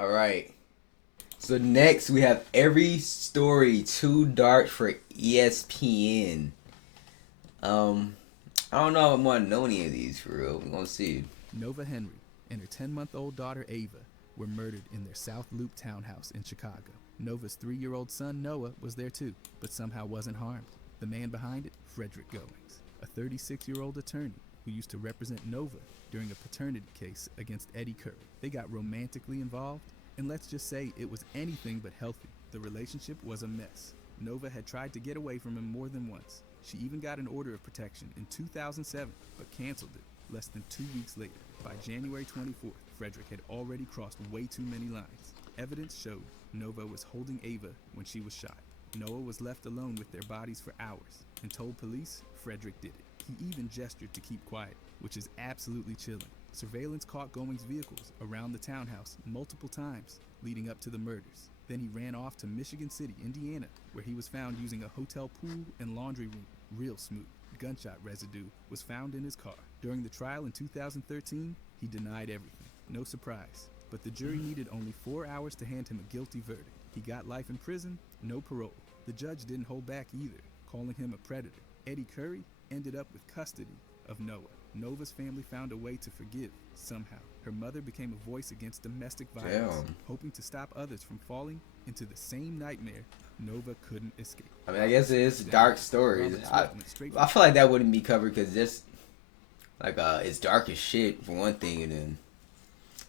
All right. So next we have every story too dark for ESPN. Um, I don't know if I want to know any of these for real. We're gonna see. Nova Henry and her 10-month-old daughter Ava were murdered in their South Loop townhouse in Chicago. Nova's 3-year-old son Noah was there too, but somehow wasn't harmed. The man behind it, Frederick Goings, a 36-year-old attorney who used to represent Nova during a paternity case against Eddie Curry. They got romantically involved, and let's just say it was anything but healthy. The relationship was a mess. Nova had tried to get away from him more than once. She even got an order of protection in 2007, but canceled it less than 2 weeks later. By January 24th, Frederick had already crossed way too many lines. Evidence showed Nova was holding Ava when she was shot. Noah was left alone with their bodies for hours and told police Frederick did it. He even gestured to keep quiet, which is absolutely chilling. Surveillance caught Goings' vehicles around the townhouse multiple times leading up to the murders. Then he ran off to Michigan City, Indiana, where he was found using a hotel pool and laundry room. Real smooth. Gunshot residue was found in his car. During the trial in 2013, he denied everything. No surprise. But the jury needed only 4 hours to hand him a guilty verdict. He got life in prison, no parole. The judge didn't hold back either, calling him a predator. Eddie Curry ended up with custody of Noah. Nova's family found a way to forgive, somehow. Her mother became a voice against domestic violence, hoping to stop others from falling into the same nightmare Nova couldn't escape. I mean, I guess it is dark stories. I feel like that wouldn't be covered because just like it's dark as shit for one thing, and then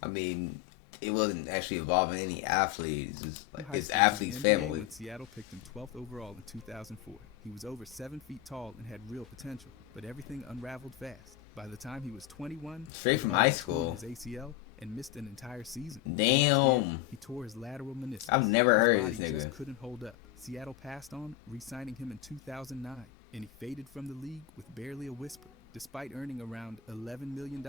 I mean it wasn't actually involving any athletes. It's like his athlete's family. When Seattle picked him 12th overall in 2004, he was over 7 feet tall and had real potential, but everything unraveled fast. By the time he was 21, straight from high school, his ACL and missed an entire season. Damn. He tore his lateral meniscus. I've never heard of this nigga. Just couldn't hold up. Seattle passed on, re-signing him in 2009, and he faded from the league with barely a whisper. Despite earning around $11 million,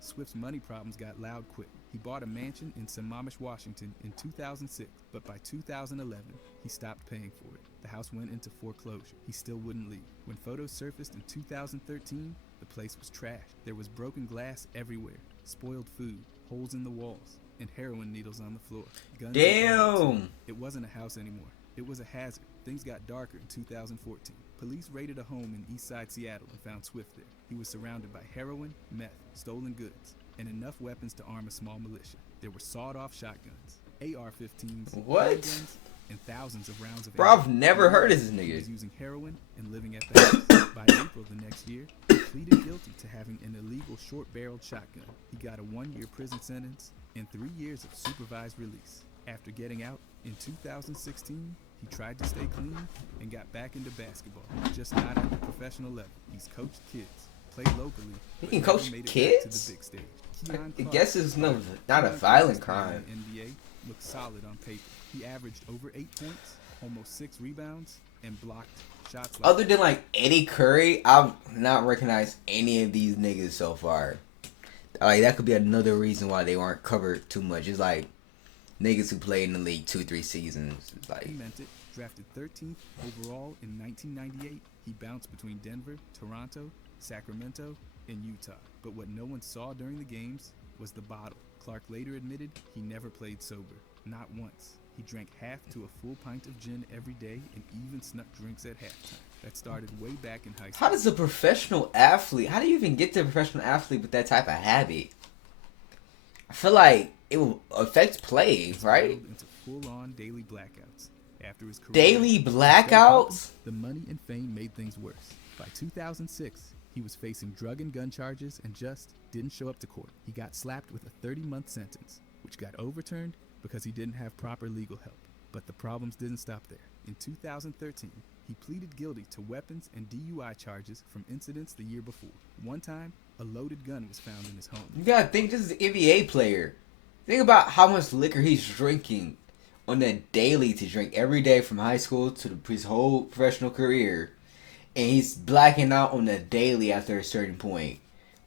Swift's money problems got loud quick. He bought a mansion in Sammamish, Washington in 2006, but by 2011, he stopped paying for it. The house went into foreclosure. He still wouldn't leave. When photos surfaced in 2013, the place was trashed. There was broken glass everywhere, spoiled food, holes in the walls, and heroin needles on the floor. Guns. Damn! It wasn't a house anymore. It was a hazard. Things got darker in 2014. Police raided a home in Eastside Seattle and found Swift there. He was surrounded by heroin, meth, stolen goods, and enough weapons to arm a small militia. There were sawed-off shotguns, AR-15s, handguns, and thousands of rounds of ammo. Bro, I've never heard of this nigga. He was using heroin and living at the house. By April the next year, he pleaded guilty to having an illegal short-barreled shotgun. He got a 1-year prison sentence and 3 years of supervised release. After getting out in 2016, he tried to stay clean and got back into basketball, just not at the professional level. He's coached kids, played locally. He can coach kids? To the big stage. I guess it's not a violent crime. NBA looked solid on paper. He averaged over 8 points, almost 6 rebounds, and blocked shots. Other than like Eddie Curry, I've not recognized any of these niggas so far. Like that could be another reason why they weren't covered too much. It's like niggas who played in the league 2-3 seasons. Like he meant it. Drafted 13th overall in 1998, he bounced between Denver, Toronto, Sacramento, and Utah. But what no one saw during the games was the bottle. Clark later admitted he never played sober, not once. He drank half to a full pint of gin every day and even snuck drinks at halftime. That started way back in high school. How does a professional athlete, how do you even get to a professional athlete with that type of habit? I feel like it will affect play, right? Into full-on daily blackouts. After his career, daily blackouts? The money and fame made things worse. By 2006, he was facing drug and gun charges and just didn't show up to court. He got slapped with a 30-month sentence, which got overturned because he didn't have proper legal help. But the problems didn't stop there. In 2013, he pleaded guilty to weapons and DUI charges from incidents the year before. One time, a loaded gun was found in his home. You gotta think, this is an NBA player. Think about how much liquor he's drinking on that daily to drink every day from high school to his whole professional career. And he's blacking out on the daily after a certain point.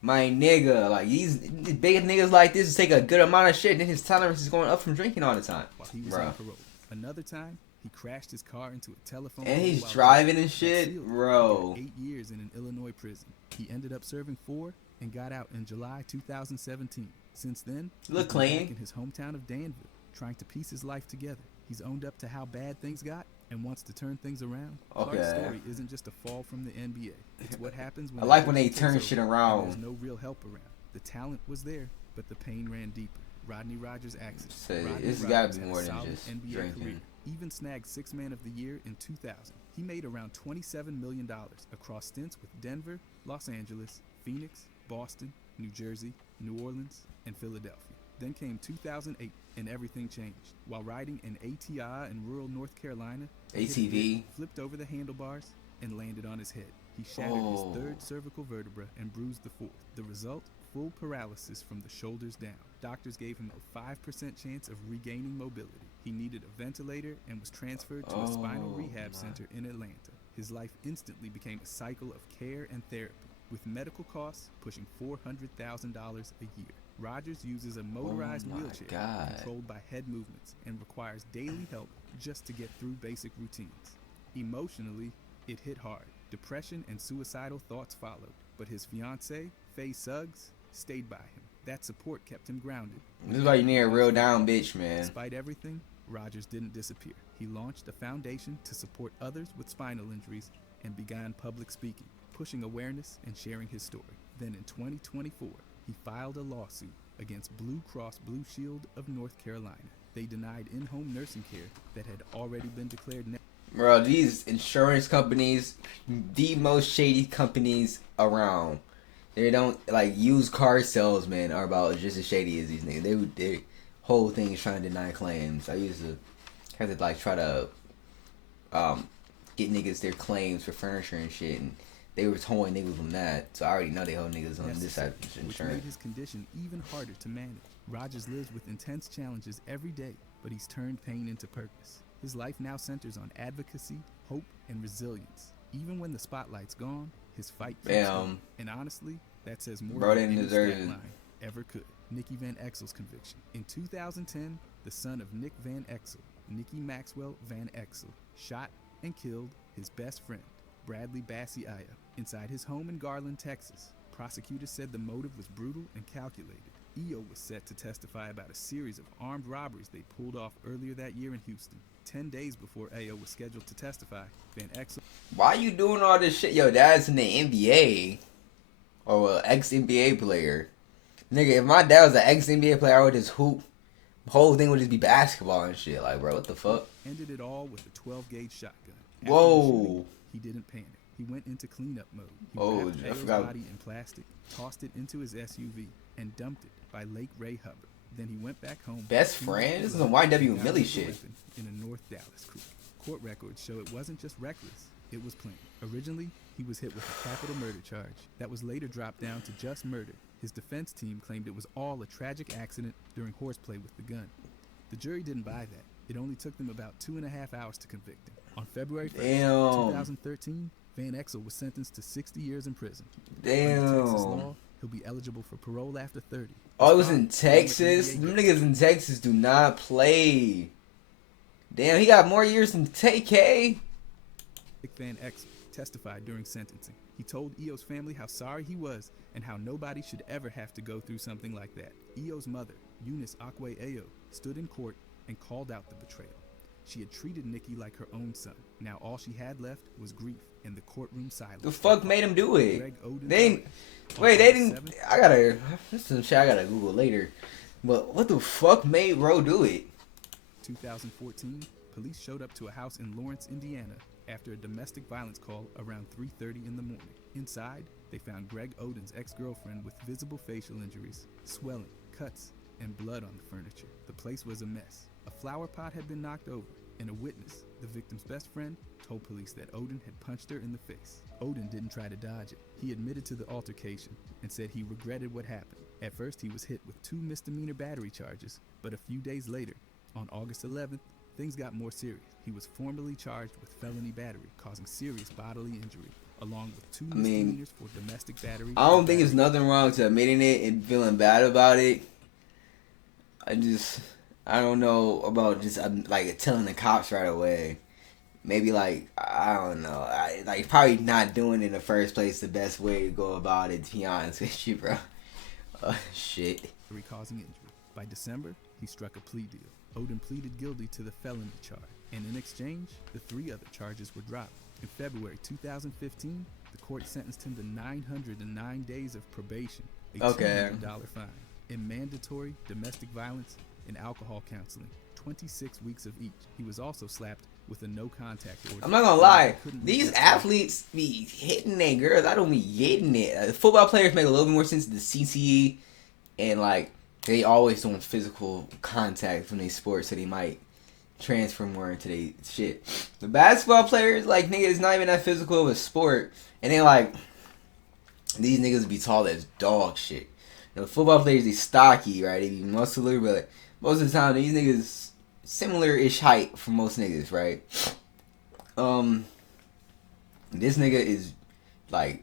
My nigga, like these big niggas like this take a good amount of shit, and then his tolerance is going up from drinking all the time. While he was on parole. Another time, he crashed his car into a telephone. And he's driving and shit, bro. 8 years in an Illinois prison. He ended up serving 4 and got out in July 2017. Since then, look clean in his hometown of Danville. trying to piece his life together. He's owned up to how bad things got and wants to turn things around. Okay. Clark's story isn't just a fall from the NBA. It's what happens when I like when they addiction turn takes shit over around. and there's no real help around. The talent was there, but the pain ran deeper. Rodney Rogers' accident. Say, Rodney it's Rogers gotta be had a more than solid just NBA drinking. career. Even snagged Sixth Man of the Year in 2000. He made around $27 million across stints with Denver, Los Angeles, Phoenix, Boston, New Jersey, New Orleans, and Philadelphia. Then came 2008, and everything changed. While riding an ATI in rural North Carolina, he hit a ATV? lift, flipped over the handlebars, and landed on his head. He shattered his third cervical vertebra and bruised the fourth. The result? Full paralysis from the shoulders down. Doctors gave him a 5% chance of regaining mobility. He needed a ventilator and was transferred to a spinal rehab center in Atlanta. His life instantly became a cycle of care and therapy, with medical costs pushing $400,000 a year. Rogers uses a motorized wheelchair controlled by head movements and requires daily help just to get through basic routines. Emotionally, it hit hard. Depression and suicidal thoughts followed, but his fiancée, Faye Suggs, stayed by him. That support kept him grounded. This is why you need a real down bitch, man. Despite everything, Rogers didn't disappear. He launched a foundation to support others with spinal injuries and began public speaking, pushing awareness and sharing his story. Then in 2024, he filed a lawsuit against Blue Cross Blue Shield of North Carolina. They denied in-home nursing care that had already been declared Bro, these insurance companies, the most shady companies around. They don't, like, used car salesmen are about just as shady as these niggas. Their whole thing is trying to deny claims. I used to have to, like, try to get niggas their claims for furniture and shit, and they were towing niggas on that. So I already know they hold niggas on this side of which insurance. made his condition even harder to manage. Rogers lives with intense challenges every day, but he's turned pain into purpose. His life now centers on advocacy, hope, and resilience. Even when the spotlight's gone, his fight keeps going. And honestly, that says more Bro, than didn't any deserve stat it. line ever could. Nicky Van Exel's conviction. In 2010, the son of Nick Van Exel, Nicky Maxwell Van Exel, shot and killed his best friend, Bradley Bassiaya, inside his home in Garland, Texas. Prosecutors said the motive was brutal and calculated. EO was set to testify about a series of armed robberies they pulled off earlier that year in Houston. 10 days before AO was scheduled to testify, Van Exel... Why you doing all this shit? Yo, dad's in the NBA. Or an ex-NBA player. Nigga, if my dad was an ex-NBA player, I would just hoop. The whole thing would just be basketball and shit. Like, bro, what the fuck? ended it all with a 12-gauge shotgun. After Whoa. the shooting, he didn't panic. He went into cleanup mode. He wrapped I AO's forgot. body in plastic, tossed it into his SUV, and dumped it by Lake Ray Hubbard. Then he went back home. Best friend? This is some YW Millie shit. In a North Dallas creek. Court records show it wasn't just reckless, it was planned. Originally, he was hit with a capital murder charge that was later dropped down to just murder. His defense team claimed it was all a tragic accident during horseplay with the gun. The jury didn't buy that. It only took them about 2.5 hours to convict him. On February 1st, 2013, Van Exel was sentenced to 60 years in prison. Under Texas law, he'll be eligible for parole after 30. Oh, it was in Texas? Them niggas in Texas do not play. Damn, he got more years than TK. Van Exel testified during sentencing. He told EO's family how sorry he was and how nobody should ever have to go through something like that. EO's mother, Eunice Akwe Ayo, stood in court and called out the betrayal. She had treated Nicky like her own son. Now all she had left was grief and the courtroom silence. The fuck made him do it? Greg Oden They didn't. Wait, they didn't. I gotta. This is some shit I gotta Google later. But what the fuck made Ro do it? 2014, police showed up to a house in Lawrence, Indiana, after a domestic violence call around 3:30 in the morning. Inside, they found Greg Oden's ex-girlfriend with visible facial injuries, swelling, cuts, and blood on the furniture. The place was a mess. A flower pot had been knocked over, and a witness, the victim's best friend, told police that Oden had punched her in the face. Oden didn't try to dodge it. He admitted to the altercation and said he regretted what happened. At first, he was hit with 2 misdemeanor battery charges, but a few days later, on August 11th, things got more serious. He was formally charged with felony battery, causing serious bodily injury, along with 2 misdemeanors for domestic battery. I don't think there's nothing wrong to admitting it and feeling bad about it. I don't know about just like telling the cops right away. Maybe like, I don't know. Like probably not doing it in the first place the best way to go about it, to be honest with you, bro. Shit. Causing injury. By December, he struck a plea deal. Odin pleaded guilty to the felony charge, and in exchange, the 3 other charges were dropped. In February 2015, the court sentenced him to 909 days of probation, a $2 million fine, and mandatory domestic violence and alcohol counseling, 26 weeks of each. He was also slapped with a no-contact order. I'm not gonna lie, these athletes be hitting their girls. I don't be getting it. Football players make a little bit more sense to the CTE, and like they always doing physical contact from their sports, so they might transfer more into their shit. The basketball players, like, nigga, it's not even that physical of a sport, and then like these niggas be tall as dog shit. The football players, they stocky, right? They be muscular, but most of the time these niggas similar-ish height for most niggas, right? This nigga is like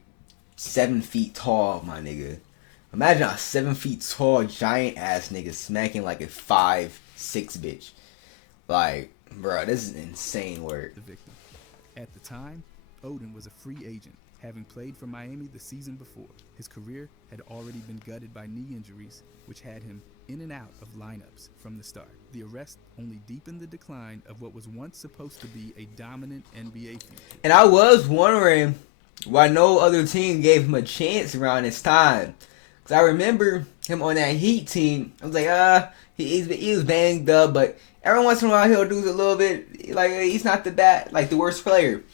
7 feet tall, my nigga. Imagine a 7 feet tall giant ass nigga smacking like a 5'6" bitch. Like, bro, this is insane work. The victim. At the time, Odin was a free agent, having played for Miami the season before. His career had already been gutted by knee injuries, which had him in and out of lineups from the start. The arrest only deepened the decline of what was once supposed to be a dominant NBA future. And I was wondering why no other team gave him a chance around this time. Because I remember him on that Heat team. I was like, he was banged up, but every once in a while he'll do a little bit, like, he's not the worst player.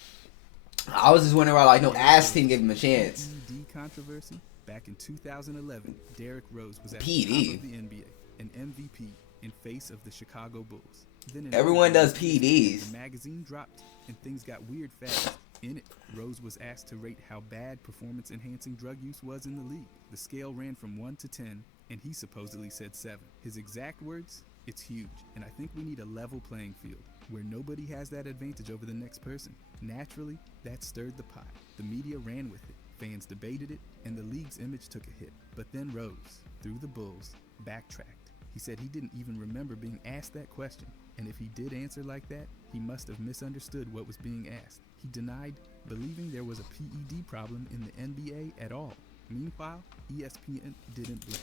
I was just wondering why, like, no ass team gave him a chance. PED controversy. Back in 2011, Derrick Rose was at PED. the top of the NBA, an MVP in face of the Chicago Bulls. Then Everyone does PEDs. The magazine dropped and things got weird fast. In it, Rose was asked to rate how bad performance-enhancing drug use was in the league. The scale ran from 1 to 10, and he supposedly said 7. His exact words, "It's huge, and I think we need a level playing field, where nobody has that advantage over the next person." Naturally, that stirred the pot. The media ran with it. Fans debated it, and the league's image took a hit. But then Rose, through the Bulls, backtracked. He said he didn't even remember being asked that question, and if he did answer like that, he must have misunderstood what was being asked. He denied believing there was a PED problem in the NBA at all. Meanwhile, ESPN didn't blink.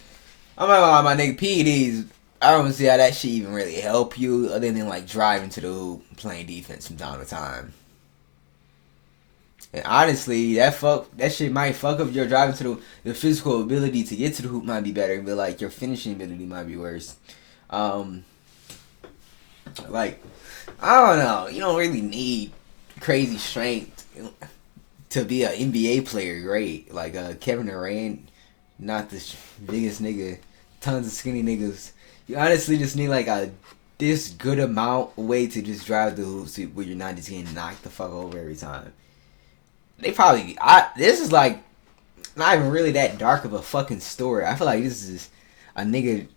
I'm not gonna lie, my nigga, PEDs, I don't see how that shit even really help you other than like driving to the hoop, playing defense from time to time. And honestly, that shit might fuck up your driving to the physical ability to get to the hoop might be better, but like your finishing ability might be worse. Like, I don't know, you don't really need crazy strength to be an NBA player, great. Like Kevin Durant, not the biggest nigga, tons of skinny niggas. You honestly just need like this good amount way to just drive the hoops where you're not just getting knocked the fuck over every time. This is like not even really that dark of a fucking story. I feel like this is a nigga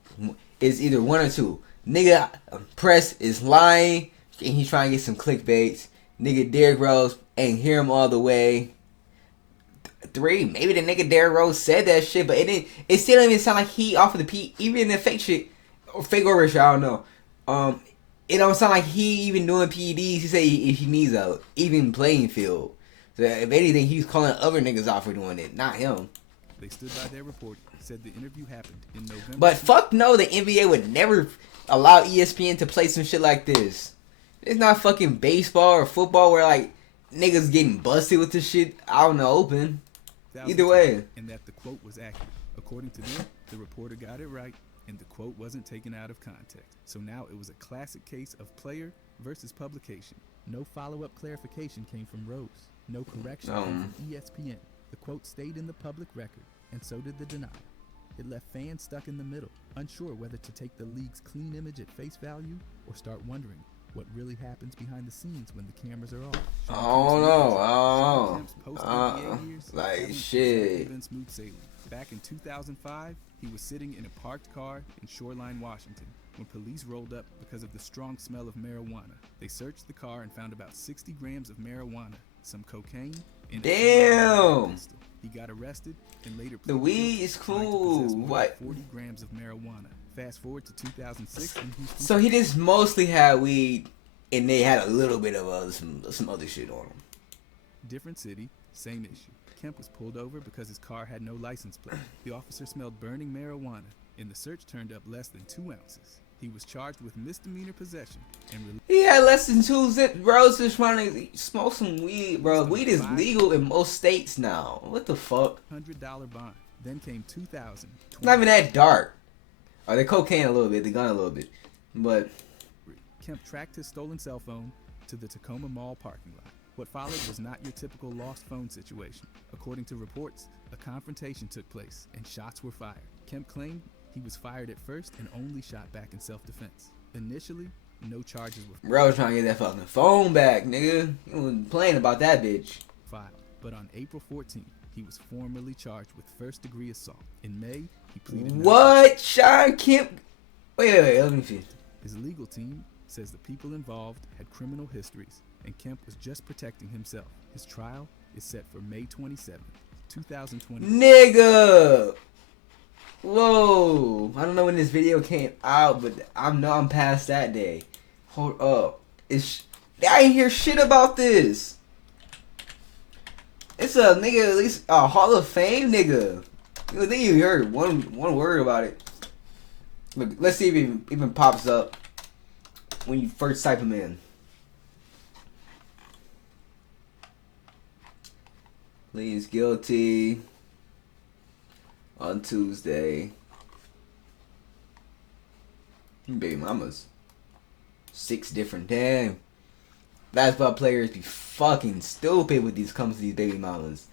is either one or two. Nigga press is lying and he's trying to get some clickbaits. Nigga Derrick Rose ain't hear him all the way. 3, maybe the nigga Derrick Rose said that shit, but it still didn't even sound like he offered the P, even the fake shit or fake or shit, I don't know. It don't sound like he even doing PEDs. He said he needs a even playing field. So if anything, he's calling other niggas out for doing it, not him. They stood by their report, said the interview happened in November. But fuck no, the NBA would never allow ESPN to play some shit like this. It's not fucking baseball or football where like niggas getting busted with this shit out in the open. Either way. And that the quote was accurate. According to them, the reporter got it right, and the quote wasn't taken out of context. So now it was a classic case of player versus publication. No follow-up clarification came from Rose. No correction came from ESPN. The quote stayed in the public record, and so did the denial. It left fans stuck in the middle, unsure whether to take the league's clean image at face value or start wondering what really happens behind the scenes when the cameras are off. I don't know. Like shit. Smooth sailing. Back in 2005, he was sitting in a parked car in Shoreline, Washington, when police rolled up because of the strong smell of marijuana. They searched the car and found about 60 grams of marijuana, some cocaine, and damn. pistol. He got arrested and later the weed is cool. What? 40 grams of marijuana. Fast forward to 2006 in Houston. So he just mostly had weed, and they had a little bit of some other shit on him. Different city, same issue. Kemp was pulled over because his car had no license plate. The officer smelled burning marijuana and the search turned up less than 2 ounces. He was charged with misdemeanor possession and He had less than 2 zip, bro. Just trying to smoke some weed, bro. Weed is legal in most states now. What the fuck? $100 bond. Then came 2000. It's not even that dark. Or the cocaine a little bit, the gun a little bit, but Kemp tracked his stolen cell phone to the Tacoma Mall parking lot. What followed was not your typical lost phone situation. According to reports, a confrontation took place and shots were fired. Kemp claimed he was fired at first and only shot back in self-defense. Initially, no charges were bro was trying to get that fucking phone back, nigga. He wasn't playing about that bitch. filed. But on April 14th, he was formally charged with first-degree assault. In May, he pleaded no. What? Sean Kemp? Wait, let me see. His legal team says the people involved had criminal histories, and Kemp was just protecting himself. His trial is set for May 27th, 2020. Nigga! Whoa! I don't know when this video came out, but I'm past that day. Hold up. I ain't hear shit about this. It's a nigga, at least a Hall of Fame nigga. I think you heard one word about it. Look, let's see if it even pops up when you first type him in. Pleads guilty on Tuesday. Baby mamas. 6 different. Damn. Basketball players be fucking stupid with these comes to these baby mamas.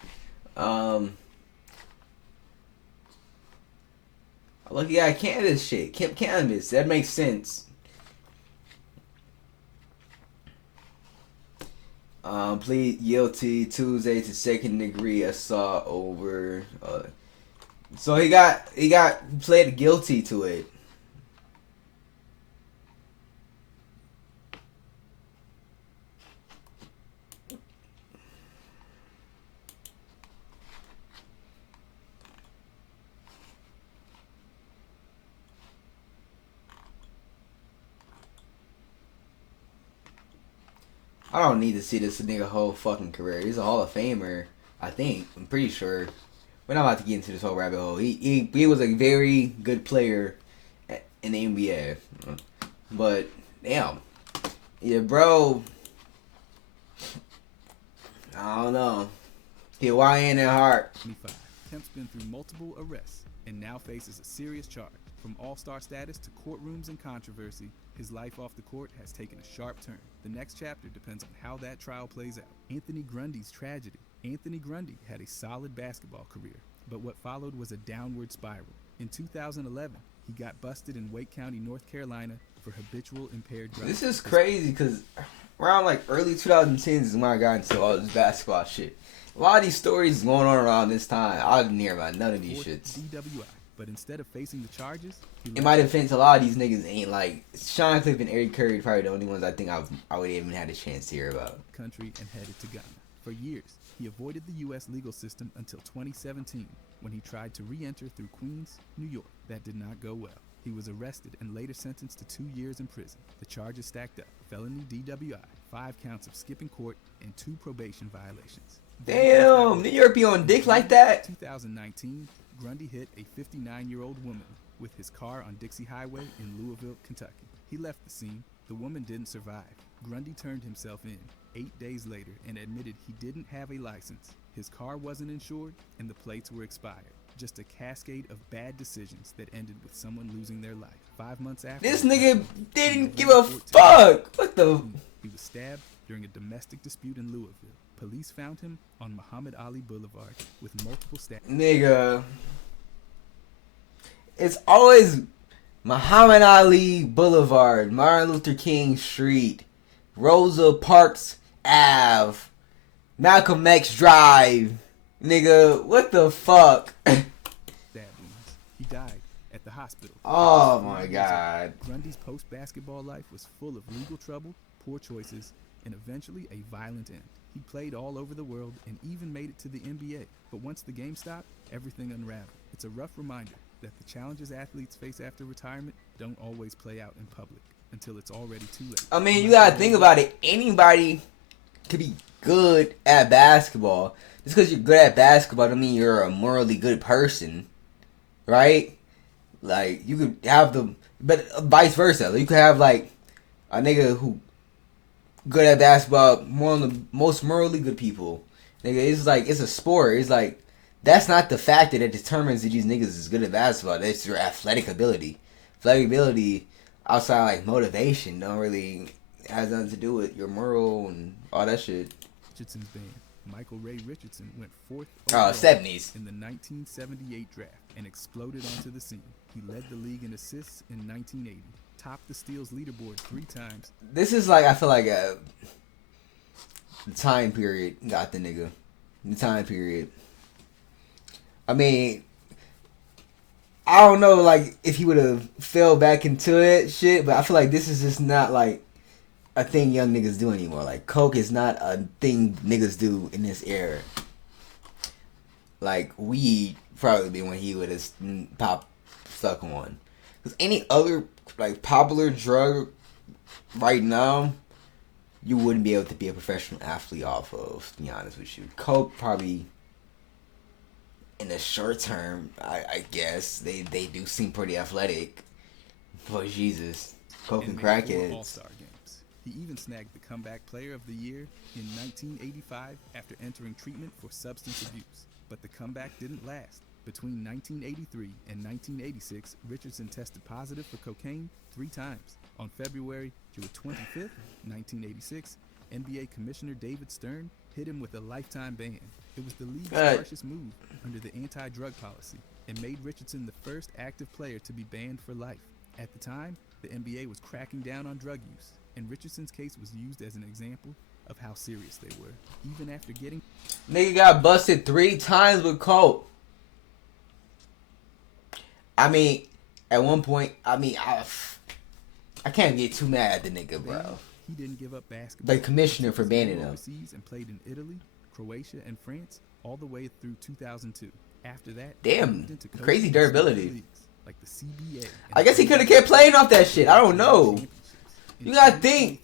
Look, yeah, cannabis shit. Cannabis. That makes sense. Plead guilty Tuesday to second-degree assault over. So he pled guilty to it. I don't need to see this nigga whole fucking career. He's a Hall of Famer, I think. I'm pretty sure. We're not about to get into this whole rabbit hole. He was a very good player in the NBA. But, damn. Yeah, bro. I don't know. He YN at heart. 25. Kemp's been through multiple arrests and now faces a serious charge. From all-star status to courtrooms and controversy, his life off the court has taken a sharp turn. The next chapter depends on how that trial plays out. Anthony Grundy's tragedy. Anthony Grundy had a solid basketball career, but what followed was a downward spiral. In 2011, he got busted in Wake County, North Carolina for habitual impaired driving. This is crazy because around like early 2010s is when I got into all this basketball shit. A lot of these stories going on around this time. I didn't hear about none of these shits. DWI. But instead of facing the charges, in my defense, a lot of these niggas ain't like Sean Cliff and Eric Curry. Probably the only ones I think I would even had a chance to hear about. Country and headed to Ghana. For years, he avoided the U.S. legal system until 2017, when he tried to re-enter through Queens, New York. That did not go well. He was arrested and later sentenced to 2 years in prison. The charges stacked up: felony DWI, 5 counts of skipping court, and 2 probation violations. Damn, New York be on dick like that. 2019. Grundy hit a 59-year-old woman with his car on Dixie Highway in Louisville, Kentucky. He left the scene. The woman didn't survive. Grundy turned himself in 8 days later and admitted he didn't have a license. His car wasn't insured and the plates were expired. Just a cascade of bad decisions that ended with someone losing their life. 5 months after, this nigga didn't give a fuck. What the? He was stabbed during a domestic dispute in Louisville. Police found him on Muhammad Ali Boulevard with multiple stabs. Nigga, it's always Muhammad Ali Boulevard, Martin Luther King Street, Rosa Parks Ave, Malcolm X Drive. Nigga, what the fuck? Stab wounds. He died at the hospital. Oh my god. Grundy's post-basketball life was full of legal trouble, poor choices, and eventually a violent end. He played all over the world and even made it to the NBA. But once the game stopped, everything unraveled. It's a rough reminder that the challenges athletes face after retirement don't always play out in public until it's already too late. I mean, you gotta think about it. Anybody could be good at basketball. Just because you're good at basketball don't mean you're a morally good person. Right? Like you could have them, but vice versa. Like, you could have like a nigga who good at basketball, one of the most morally good people. Nigga, it's like it's a sport. It's like that's not the factor that determines that these niggas is good at basketball. That's your athletic ability. Athletic ability outside like motivation don't really has nothing to do with your moral and all that shit. Richardson's band, Michael Ray Richardson, went fourth Oh, overall 70s. in the 1978 draft and exploded onto the scene. He led the league in assists in 1980, topped the steals leaderboard 3 times. This is like I feel like the time period got the nigga. The time period. I mean, I don't know like if he would have fell back into that shit, but I feel like this is just not like a thing young niggas do anymore. Like coke is not a thing niggas do in this era. Like weed probably be when he would have popped stuck on. Cause any other like popular drug right now, you wouldn't be able to be a professional athlete off of. To be honest with you, coke probably in the short term, I guess they do seem pretty athletic. But Jesus, coke and made 4 crackheads. All-Star games. He even snagged the Comeback Player of the Year in 1985 after entering treatment for substance abuse. But the comeback didn't last. Between 1983 and 1986, Richardson tested positive for cocaine 3 times. On February 25th, 1986, NBA Commissioner David Stern hit him with a lifetime ban. It was the league's harshest move under the anti-drug policy and made Richardson the first active player to be banned for life. At the time, the NBA was cracking down on drug use, and Richardson's case was used as an example of how serious they were. Even after getting... Nigga got busted 3 times with coke. I mean, at one point, I can't get too mad at the nigga, bro. He didn't give up basketball. The commissioner for banning him. Overseas and played in Italy, Croatia, and France all the way through 2002. After that, damn, crazy durability. Like the CBA. I guess he could have kept playing off that shit. I don't know. You gotta think.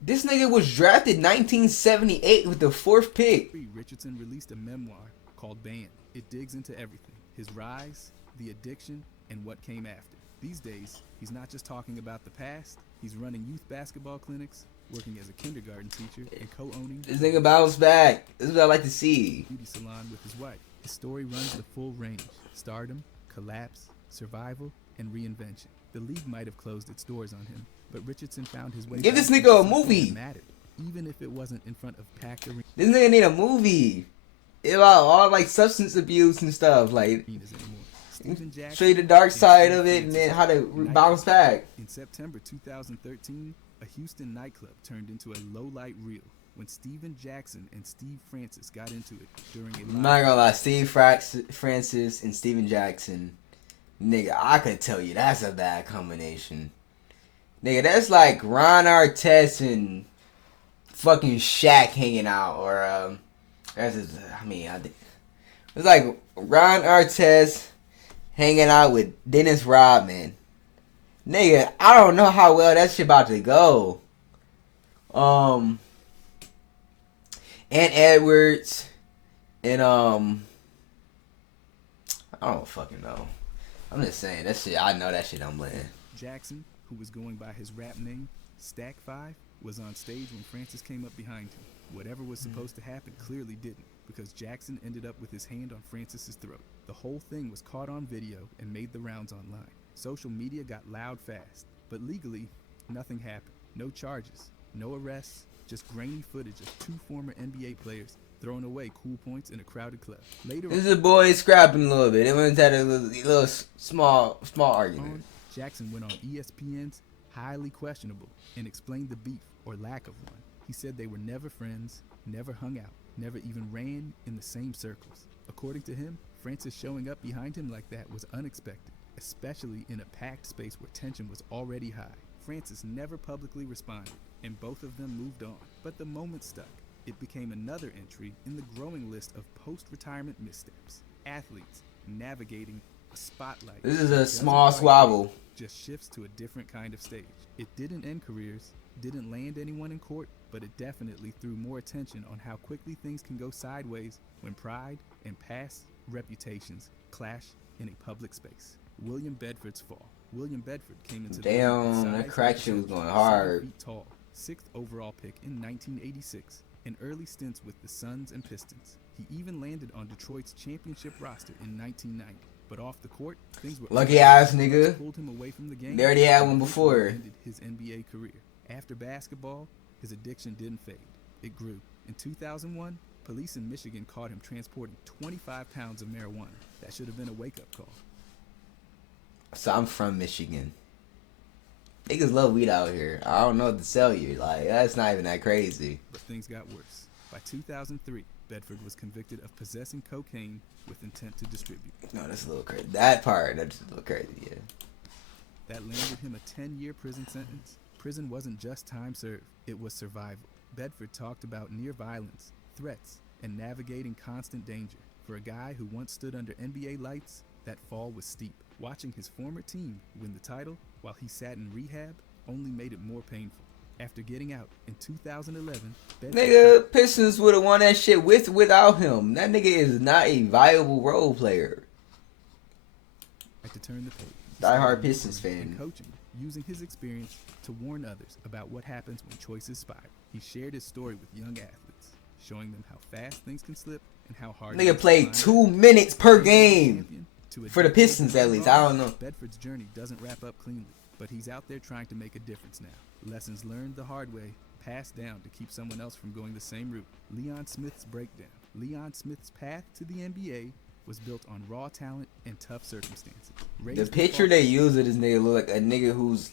This nigga was drafted 1978 with the 4th pick. Richardson released a memoir called Banned. It digs into everything. His rise, the addiction, and what came after. These days, he's not just talking about the past. He's running youth basketball clinics, working as a kindergarten teacher, and co-owning... This nigga bounced back. This is what I like to see. ...beauty salon with his wife. His story runs the full range. Stardom, collapse, survival, and reinvention. The league might have closed its doors on him, but Richardson found his way... Give this nigga a movie! Mattered, even if it wasn't in front of packed arenas. This nigga need a movie. It's about all like substance abuse and stuff. Like, show you the dark side of it and then how to bounce back. In September 2013, a Houston nightclub turned into a low-light reel when Steven Jackson and Steve Francis got into it during a live... I'm not gonna lie, Steve Francis and Steven Jackson, nigga, I could tell you that's a bad combination. Nigga, that's like Ron Artest and fucking Shaq hanging out, or it's like Ron Artest hanging out with Dennis Rodman. Nigga, I don't know how well that shit about to go. And Edwards and I don't fucking know. I'm just saying that shit. I know that shit don't blend. Jackson, who was going by his rap name Stack 5, was on stage when Francis came up behind him. Whatever was supposed to happen clearly didn't, because Jackson ended up with his hand on Francis's throat. The whole thing was caught on video and made the rounds online. Social media got loud fast, but legally, nothing happened. No charges, no arrests, just grainy footage of 2 former NBA players throwing away cool points in a crowded club. Later, this is a boy scrapping a little bit. It went at a little small argument. Jackson went on ESPN's Highly Questionable and explained the beef, or lack of one. He said they were never friends, never hung out, never even ran in the same circles. According to him, Francis showing up behind him like that was unexpected, especially in a packed space where tension was already high. Francis never publicly responded, and both of them moved on. But the moment stuck. It became another entry in the growing list of post-retirement missteps. Athletes navigating a spotlight. This is a small squabble. Just shifts to a different kind of stage. It didn't end careers, didn't land anyone in court, but it definitely threw more attention on how quickly things can go sideways when pride and past reputations clash in a public space. William Bedford's fall. William Bedford came into the league Damn, with that size crack and shit was potential, going 7 hard. feet tall, 6th overall pick in 1986, and early stints with the Suns and Pistons. He even landed on Detroit's championship roster in 1990. But off the court, things were Lucky ass drugs nigga. pulled him away from the game. They already had and one eventually before. ended his NBA career. After basketball, his addiction didn't fade. It grew. In 2001, police in Michigan caught him transporting 25 pounds of marijuana. That should have been a wake-up call. So I'm from Michigan. Niggas love weed out here. I don't know what to tell you. Like, that's not even that crazy. But things got worse. By 2003, Bedford was convicted of possessing cocaine with intent to distribute. No, that's a little crazy. That part, that's a little crazy, yeah. That landed him a 10-year prison sentence. Prison wasn't just time served, it was survival. Bedford talked about near violence, threats, and navigating constant danger. For a guy who once stood under NBA lights, that fall was steep. Watching his former team win the title while he sat in rehab only made it more painful. After getting out in 2011, Bedford Nigga, Pistons would have won that shit without him. That nigga is not a viable role player. had to turn the page. Die hard Pistons fan. And coaching, using his experience to warn others about what happens when choices spiral. He shared his story with young athletes, showing them how fast things can slip and how hard. Nigga played 2 minutes per game. For the Pistons, at least. I don't know. Bedford's journey doesn't wrap up cleanly, but he's out there trying to make a difference now. Lessons learned the hard way, passed down to keep someone else from going the same route. Leon Smith's breakdown. Leon Smith's path to the NBA was built on raw talent and tough circumstances. The picture they use of this nigga look like a nigga who's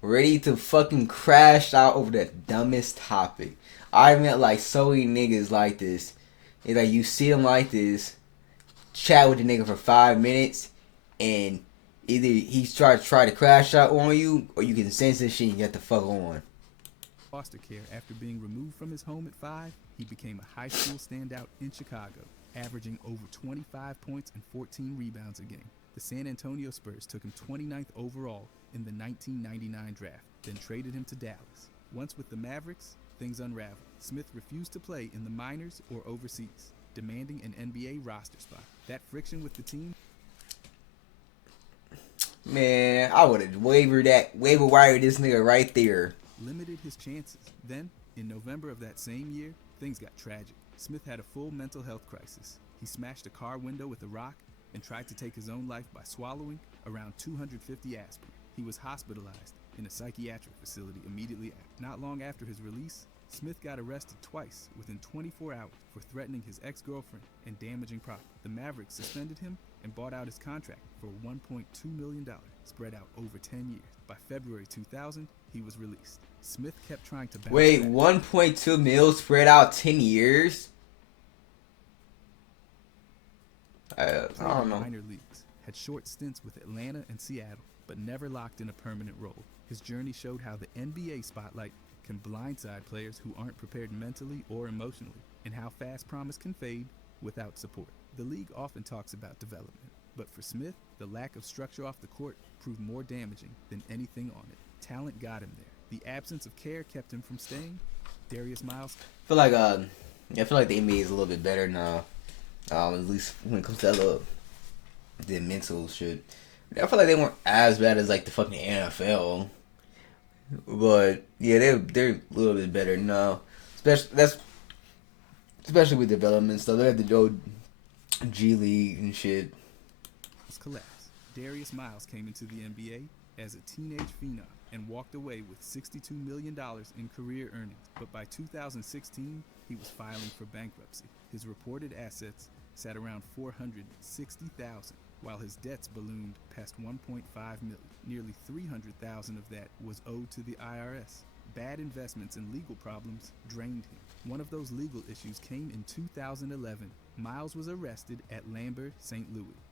ready to fucking crash out over the dumbest topic. I met like so many niggas like this. It's like you see them like this, chat with the nigga for 5 minutes, and either he's try to crash out on you, or you can sense this shit and get the fuck on. Foster care after being removed from his home at 5, he became a high school standout in Chicago, averaging over 25 points and 14 rebounds a game. The San Antonio Spurs took him 29th overall in the 1999 draft, then traded him to Dallas. Once with the Mavericks, things unraveled. Smith refused to play in the minors or overseas, demanding an NBA roster spot. That friction with the team, Man, I would have waiver wired this nigga right there. limited his chances. Then, in November of that same year, things got tragic. Smith had a full mental health crisis. He smashed a car window with a rock and tried to take his own life by swallowing around 250 aspirin. He was hospitalized in a psychiatric facility immediately after. Not long after his release, Smith got arrested twice within 24 hours for threatening his ex-girlfriend and damaging property. The Mavericks suspended him and bought out his contract for $1.2 million, spread out over 10 years. By February 2000, he was released. Smith kept trying to bounce Wait, back. 1.2 mil spread out 10 years? I don't know. Minor leagues, had short stints with Atlanta and Seattle, but never locked in a permanent role. His journey showed how the NBA spotlight can blindside players who aren't prepared mentally or emotionally, and how fast promise can fade without support. The league often talks about development, but for Smith, the lack of structure off the court proved more damaging than anything on it. Talent got him there. The absence of care kept him from staying. Darius Miles I feel like the NBA is a little bit better now. At least when it comes to the mental shit. I feel like they weren't as bad as like the fucking NFL. But yeah, they're a little bit better now. Especially with development stuff. They have to go G League and shit. collapsed. Darius Miles came into the NBA as a teenage phenom and walked away with $62 million in career earnings. But by 2016, he was filing for bankruptcy. His reported assets sat around $460,000, while his debts ballooned past $1.5 million. Nearly $300,000 of that was owed to the IRS. Bad investments and legal problems drained him. One of those legal issues came in 2011. Miles was arrested at Lambert, St.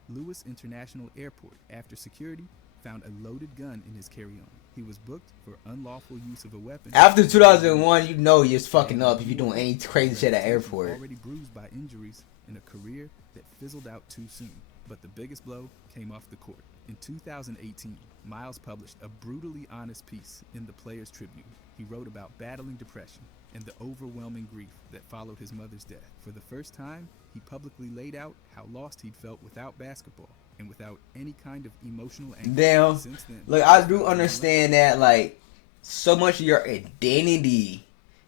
Louis International Airport after security found a loaded gun in his carry-on. He was booked for unlawful use of a weapon. After 2001, you know you're just fucking up if you're doing any crazy shit at airport. Already bruised by injuries in a career that fizzled out too soon. But the biggest blow came off the court. In 2018, Miles published a brutally honest piece in the Players Tribune. He wrote about battling depression and the overwhelming grief that followed his mother's death. For the first time, he publicly laid out how lost he'd felt without basketball. and without any kind of emotional anchor. Damn. Since then, Look, I do understand that, like, so much of your identity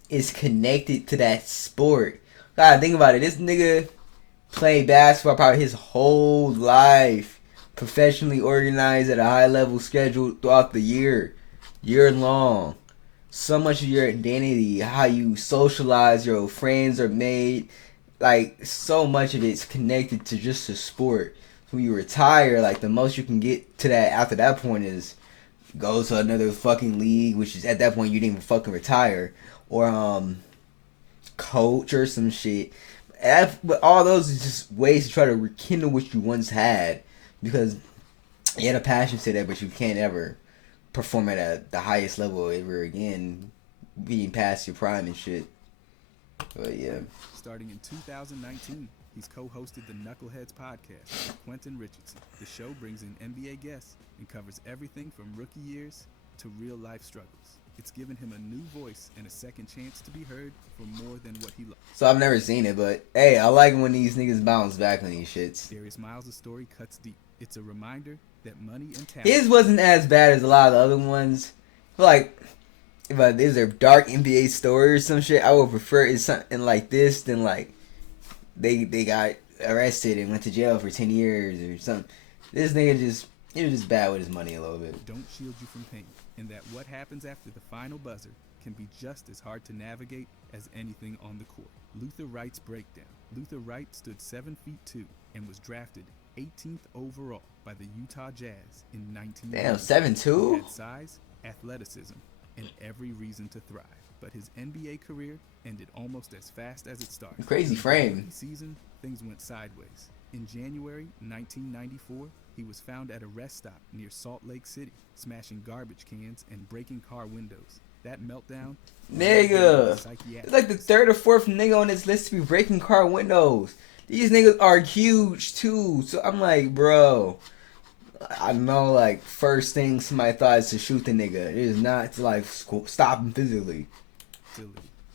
is connected to that sport. God, think about it. This nigga played basketball probably his whole life, professionally organized at a high level schedule throughout the year long. So much of your identity, how you socialize, your friends are made, like so much of it's connected to just the sport. When you retire, like the most you can get to that after that point is go to another fucking league, which is at that point you didn't even fucking retire, or coach or some shit. But all those is just ways to try to rekindle what you once had, because you had a passion to that, but you can't ever perform at the highest level ever again, being past your prime and shit. But yeah. Starting in 2019, he's co-hosted the Knuckleheads podcast with Quentin Richardson. The show brings in NBA guests and covers everything from rookie years to real-life struggles. It's given him a new voice and a second chance to be heard for more than what he lost. So I've never seen it, but hey, I like when these niggas bounce back on these shits. Darius Miles' story cuts deep. It's a reminder that money and talent... His wasn't as bad as a lot of the other ones. Like, if there's a dark NBA story or some shit, I would prefer it's something like this than like they got arrested and went to jail for 10 years or something. This nigga he was just bad with his money a little bit. Don't shield you from pain, and that what happens after the final buzzer can be just as hard to navigate as anything on the court. Luther Wright's breakdown. Luther Wright stood 7 feet 2 and was drafted 18th overall by the Utah Jazz in 1990. Damn, 7'2"? He had size, athleticism, and every reason to thrive. But his NBA career ended almost as fast as it started. Crazy frame. In the season, things went sideways. In January 1994, he was found at a rest stop near Salt Lake City, smashing garbage cans and breaking car windows. That meltdown... Nigga! It's like the third or fourth nigga on this list to be breaking car windows. These niggas are huge too. So I'm like, bro, I know like first thing somebody thought is to shoot the nigga. It is not to like stop him physically.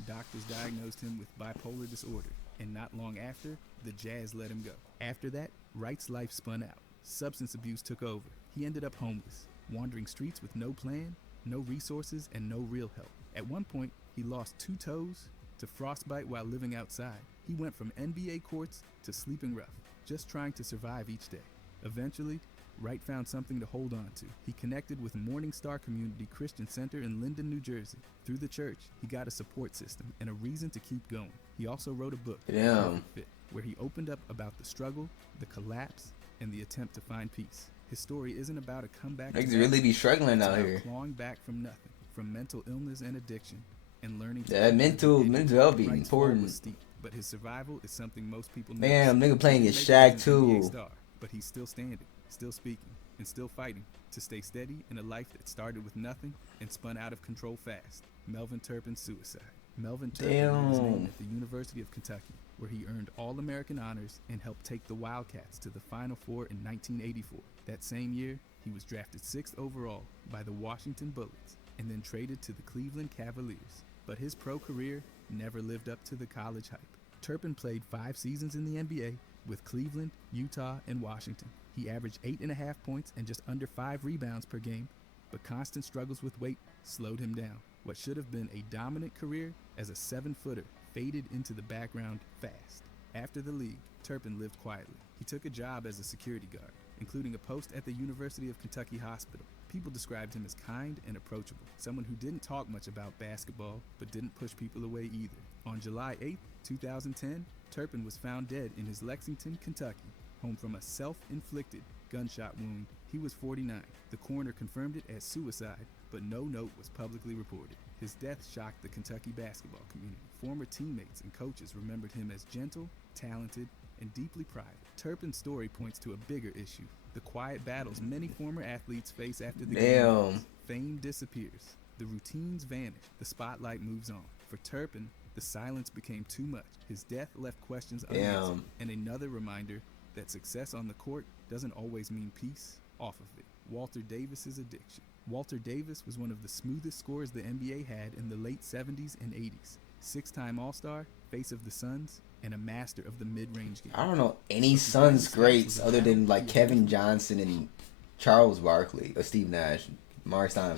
Doctors diagnosed him with bipolar disorder, and not long after, the Jazz let him go. After that, Wright's life spun out. Substance abuse took over. He ended up homeless, wandering streets with no plan, no resources, and no real help. At one point, he lost 2 toes to frostbite while living outside. He went from NBA courts to sleeping rough, just trying to survive each day. Eventually, Wright found something to hold on to. He connected with Morning Star Community Christian Center in Linden, New Jersey. Through the church, he got a support system and a reason to keep going. He also wrote a book, Perfect Fit, where he opened up about the struggle, the collapse, and the attempt to find peace. His story isn't about a comeback. Niggas really be struggling out here. Clawing back from nothing, from mental illness and addiction, and learning. That mental health be important. Steep, but his survival is something most people. Damn, nigga playing his Shaq too. But he's still standing, still speaking, and still fighting to stay steady in a life that started with nothing and spun out of control fast. Melvin Turpin's suicide. Melvin Turpin was named at the University of Kentucky, where he earned All-American honors and helped take the Wildcats to the Final Four in 1984. That same year, he was drafted 6th overall by the Washington Bullets and then traded to the Cleveland Cavaliers. But his pro career never lived up to the college hype. Turpin played 5 seasons in the NBA with Cleveland, Utah, and Washington. He averaged 8.5 points and just under 5 rebounds per game, but constant struggles with weight slowed him down. What should have been a dominant career as a 7-footer faded into the background fast. After the league, Turpin lived quietly. He took a job as a security guard, including a post at the University of Kentucky Hospital. People described him as kind and approachable, someone who didn't talk much about basketball, but didn't push people away either. On July 8, 2010, Turpin was found dead in his Lexington, Kentucky home from a self-inflicted gunshot wound. He was 49. The coroner confirmed it as suicide, but no note was publicly reported. His death shocked the Kentucky basketball community. Former teammates and coaches remembered him as gentle, talented, and deeply private. Turpin's story points to a bigger issue: the quiet battles many former athletes face after the game. Fame disappears. The routines vanish. The spotlight moves on. For Turpin, the silence became too much. His death left questions unanswered, and another reminder that success on the court doesn't always mean peace off of it. Walter Davis's addiction. Walter Davis was one of the smoothest scorers the NBA had in the late 70s and 80s. 6-time All-Star, face of the Suns, and a master of the mid-range game. I don't know any Suns greats other than like Kevin Johnson and Charles Barkley or Steve Nash, Mark Stein.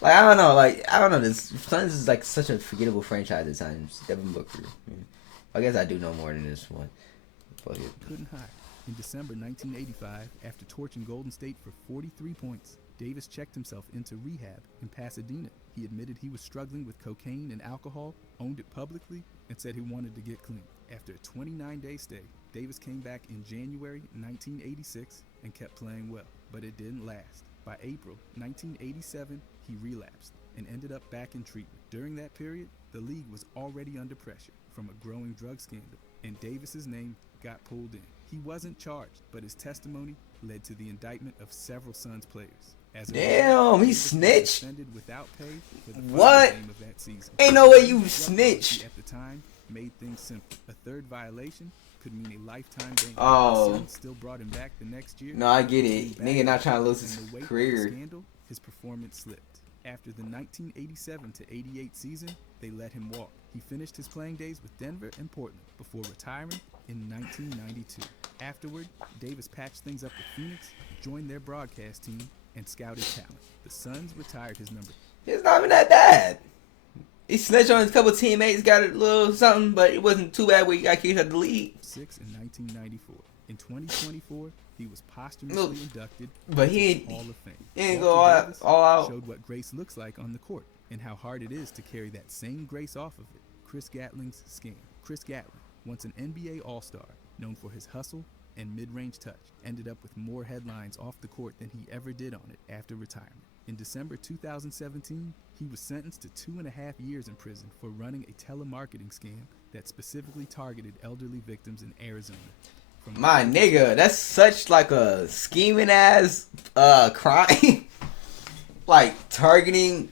Like I don't know. This Suns is like such a forgettable franchise at times. Devin Booker. I guess I do know more than this one. But couldn't hide. In December 1985, after torching Golden State for 43 points, Davis checked himself into rehab in Pasadena. He admitted he was struggling with cocaine and alcohol, owned it publicly, and said he wanted to get clean. After a 29-day stay, Davis came back in January 1986 and kept playing well, but it didn't last. By April 1987, he relapsed and ended up back in treatment. During that period, the league was already under pressure from a growing drug scandal, and Davis's name got pulled in. He wasn't charged, but his testimony led to the indictment of several Suns players. Damn, he snitched. Without pay for the what? game of that season. Ain't no way you snitch. At the time, made things simple. A third violation could mean a lifetime ban. Oh. The Suns still brought him back the next year. No, I get it. Nigga not trying to lose his career. Scandal, his performance slipped. After the 1987 to 88 season, they let him walk. He finished his playing days with Denver and Portland before retiring in 1992. Afterward, Davis patched things up with Phoenix, joined their broadcast team, and scouted talent. The Suns retired his number. It's not even that bad. He snitched on his couple teammates, got a little something, but it wasn't too bad where he got kicked out of the league. 6 in 1994. In 2024, he was posthumously inducted but he into the Hall of Fame. He didn't go all out. Showed what grace looks like on the court and how hard it is to carry that same grace off of it. Chris Gatling's scam. Chris Gatling, once an NBA All-Star, known for his hustle and mid-range touch, ended up with more headlines off the court than he ever did on it after retirement. In December 2017, he was sentenced to 2.5 years in prison for running a telemarketing scam that specifically targeted elderly victims in Arizona. My nigga, that's such like a scheming ass crime. Like targeting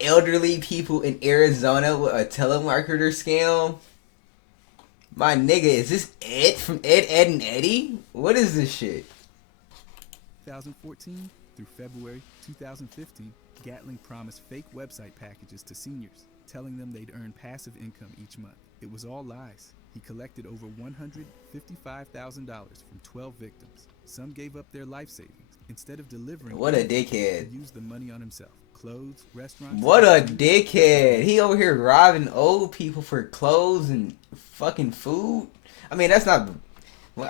elderly people in Arizona with a telemarketer scam. My nigga, is this Ed from Ed, Ed and Eddie? What is this shit? 2014 through February 2015, Gatling promised fake website packages to seniors, telling them they'd earn passive income each month. It was all lies. He collected over $155,000 from 12 victims. Some gave up their life savings. Instead of delivering, what a dickhead. He used the money on himself. Clothes, restaurants. What a dickhead. He over here robbing old people for clothes and fucking food. I mean, that's not...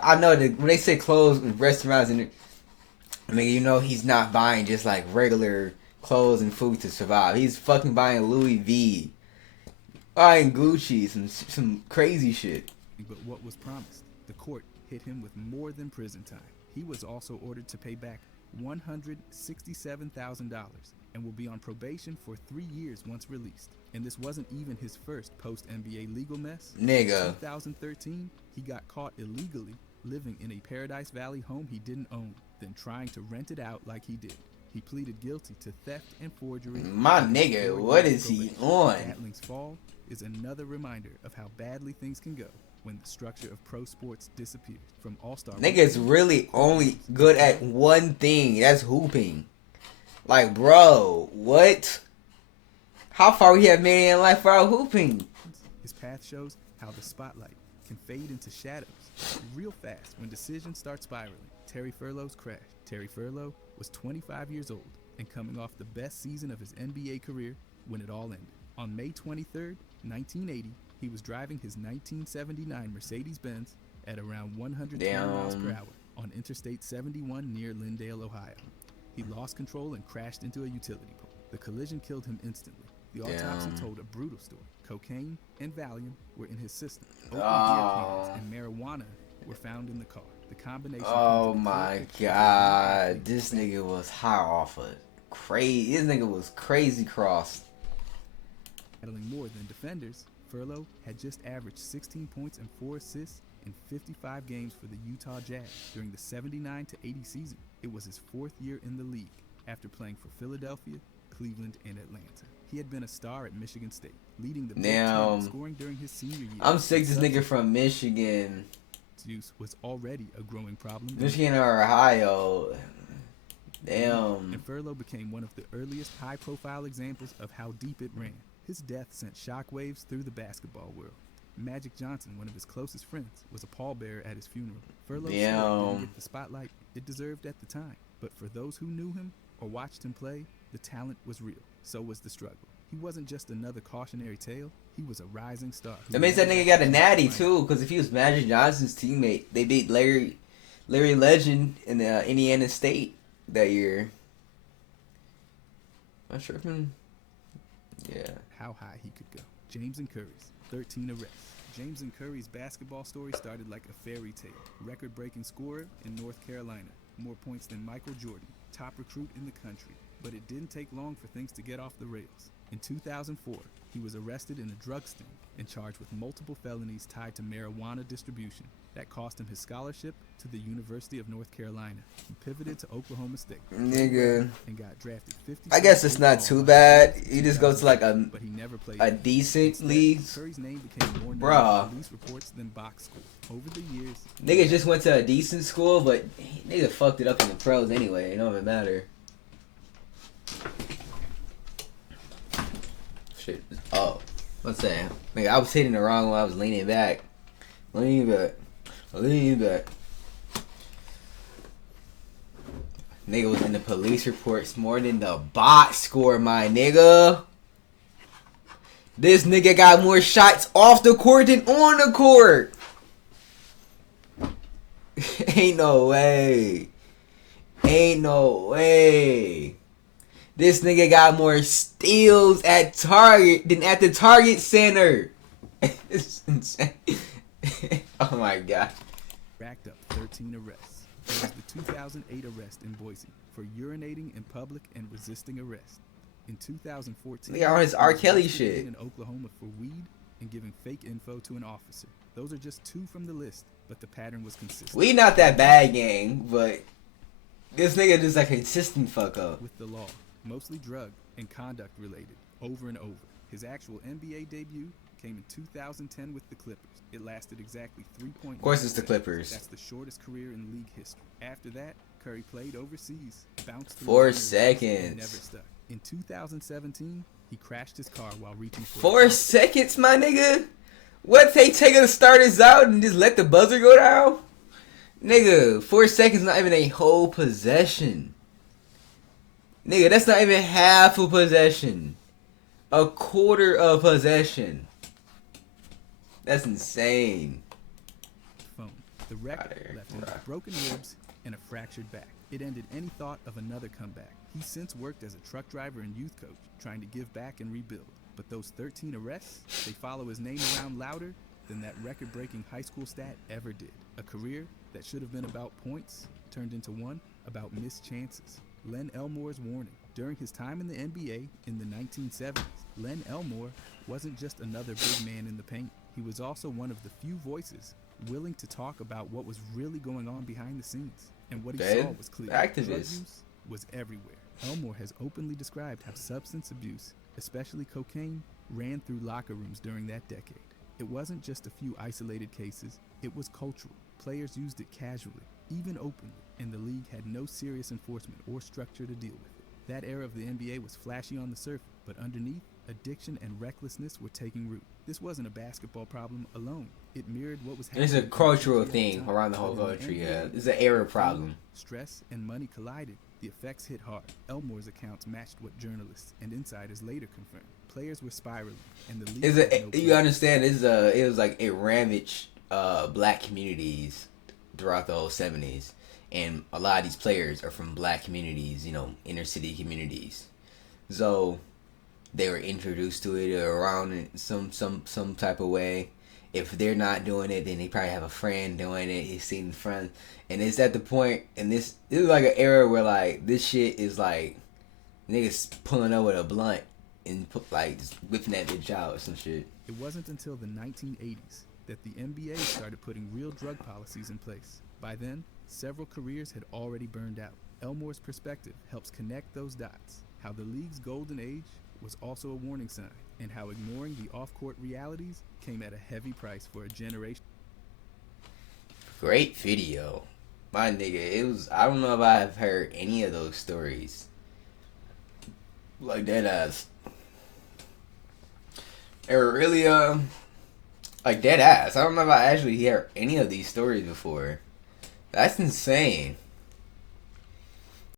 I know that when they say clothes and restaurants, and I mean, you know, he's not buying just like regular clothes and food to survive. He's fucking buying Louis V. Buying Gucci, some crazy shit. But what was promised? The court hit him with more than prison time. He was also ordered to pay back $167,000 and will be on probation for 3 years once released. And this wasn't even his first post-NBA legal mess. Nigga. In 2013, he got caught illegally living in a Paradise Valley home he didn't own, then trying to rent it out like he did. He pleaded guilty to theft and forgery. My nigga, what is he on? Gatling's fall is another reminder of how badly things can go when the structure of pro sports disappears. From all-star... Nigga's really only good at one thing. That's hooping. Like, bro, what? How far we have made in life for our hooping? His path shows how the spotlight can fade into shadows real fast when decisions start spiraling. Terry Furlow's crash. Terry Furlow was 25 years old and coming off the best season of his NBA career when it all ended. On May 23rd, 1980, he was driving his 1979 Mercedes-Benz at around 120 miles per hour on Interstate 71 near Lindale, Ohio. He lost control and crashed into a utility pole. The collision killed him instantly. The autopsy told a brutal story. Cocaine and Valium were in his system. Open beer cans and marijuana were found in the car. The combination... Oh my god. This nigga was high off of crazy. This nigga was crazy crossed. Battling more than defenders, Furlow had just averaged 16 points and 4 assists in 55 games for the Utah Jazz during the 79 to 80 season. It was his 4th year in the league after playing for Philadelphia, Cleveland, and Atlanta. He had been a star at Michigan State, leading the Big Ten in scoring during his senior year. I'm sick of this nigga from Michigan. Use was already a growing problem. Michigan or Ohio. Damn. And Furlow became one of the earliest high-profile examples of how deep it ran. His death sent shockwaves through the basketball world. Magic Johnson, one of his closest friends, was a pallbearer at his funeral. Furlough's story didn't Damn. get the spotlight it deserved at the time, but for those who knew him or watched him play, the talent was real. So was the struggle. He wasn't just another cautionary tale. He was a rising star. That means that nigga got a natty too, because if he was Magic Johnson's teammate, they beat Larry Legend in Indiana State that year. Am I tripping? Yeah. How high he could go. James and Curry's 13 arrests. James and Curry's basketball story started like a fairy tale. Record-breaking scorer in North Carolina. More points than Michael Jordan. Top recruit in the country. But it didn't take long for things to get off the rails. In 2004, he was arrested in a drug sting and charged with multiple felonies tied to marijuana distribution. That cost him his scholarship to the University of North Carolina. He pivoted to Oklahoma State. Nigga. And got drafted 50. I guess it's not too bad. You just go to like but he never played a decent league. Curry's name became more known Bruh. in police reports than box score. Over the years, Nigga just went to a decent school, but nigga fucked it up in the pros anyway. It don't even matter. Shit. Oh. What's that? Nigga, I was hitting the wrong one. I was leaning back. Leaning back. Nigga was in the police reports more than the box score, my nigga. This nigga got more shots off the court than on the court. Ain't no way. This nigga got more steals at Target than at the Target Center. It's insane. Oh my god. Racked up 13 arrests. There was the 2008 arrest in Boise for urinating in public and resisting arrest. In 2014, Look at all his R. Kelly he was shit. arrested in Oklahoma for weed and giving fake info to an officer. Those are just two from the list, but the pattern was consistent. We not that bad, gang, but this nigga just like a consistent fuck up. With the law, mostly drug and conduct related, over and over. His actual NBA debut came in 2010 with the Clippers. It lasted exactly 3.9 Of course it's the seconds. Clippers. That's the shortest career in league history. After that, Curry played overseas, bounced through 4 winners, seconds. and never stuck. In 2017, he crashed his car while reaching for 4 seconds, my nigga? What, they taking the starters out and just let the buzzer go down? Nigga, 4 seconds not even a whole possession. Nigga, that's not even half a possession. A quarter of possession. That's insane. phone. The wreck left him with broken ribs and a fractured back. It ended any thought of another comeback. He's since worked as a truck driver and youth coach, trying to give back and rebuild. But those 13 arrests, they follow his name around louder than that record-breaking high school stat ever did. A career that should have been about points turned into one about missed chances. Len Elmore's warning. During his time in the NBA in the 1970s, Len Elmore wasn't just another big man in the paint. He was also one of the few voices willing to talk about what was really going on behind the scenes. And what he saw was clear. Activist. Drug use was everywhere. Elmore has openly described how substance abuse, especially cocaine, ran through locker rooms during that decade. It wasn't just a few isolated cases, it was cultural. Players used it casually, even openly, and the league had no serious enforcement or structure to deal with it. That era of the NBA was flashy on the surface, but underneath, addiction and recklessness were taking root. This wasn't a basketball problem alone. It mirrored what was happening. It's a in the cultural NBA at thing time. around the whole When the country, NBA yeah. It's an era food, problem. Stress and money collided. The effects hit hard. Elmore's accounts matched what journalists and insiders later confirmed. Players were spiraling, and the league Is had it? no You plan. understand? It was like it ravaged black communities throughout the whole 70s, and a lot of these players are from black communities, you know, inner city communities. So they were introduced to it around in some type of way. If they're not doing it, then they probably have a friend doing it. He's seen friends, and it's at the point. And this is like an era where like this shit is like niggas pulling up with a blunt and like just whipping that bitch out or some shit. It wasn't until the 1980s that the NBA started putting real drug policies in place. By then, several careers had already burned out. Elmore's perspective helps connect those dots. How the league's golden age was also a warning sign, and how ignoring the off-court realities came at a heavy price for a generation. Great video, my nigga. It was. I don't know if I've heard any of those stories like that. It really Like dead ass. I don't know if I actually hear any of these stories before. That's insane.